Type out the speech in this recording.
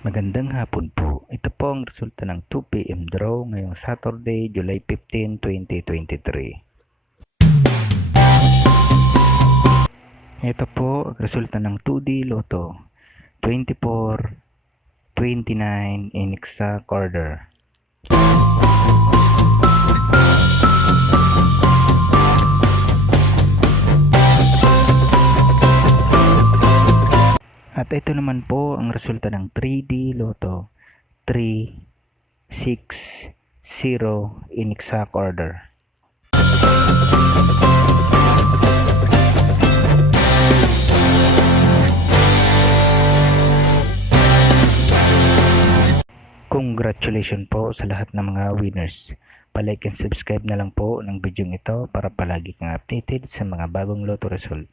Magandang hapon po. Ito po ang resulta ng 2 PM draw ngayong Saturday, July 15, 2023. Ito po ang resulta ng 2D Lotto 24, 29 in exact order. At ito naman po ang resulta ng 3D Lotto 3, 6, 0 in exact order. Congratulations po sa lahat ng mga winners. Pa-like and subscribe na lang po ng video ito para palagi kang updated sa mga bagong Lotto result.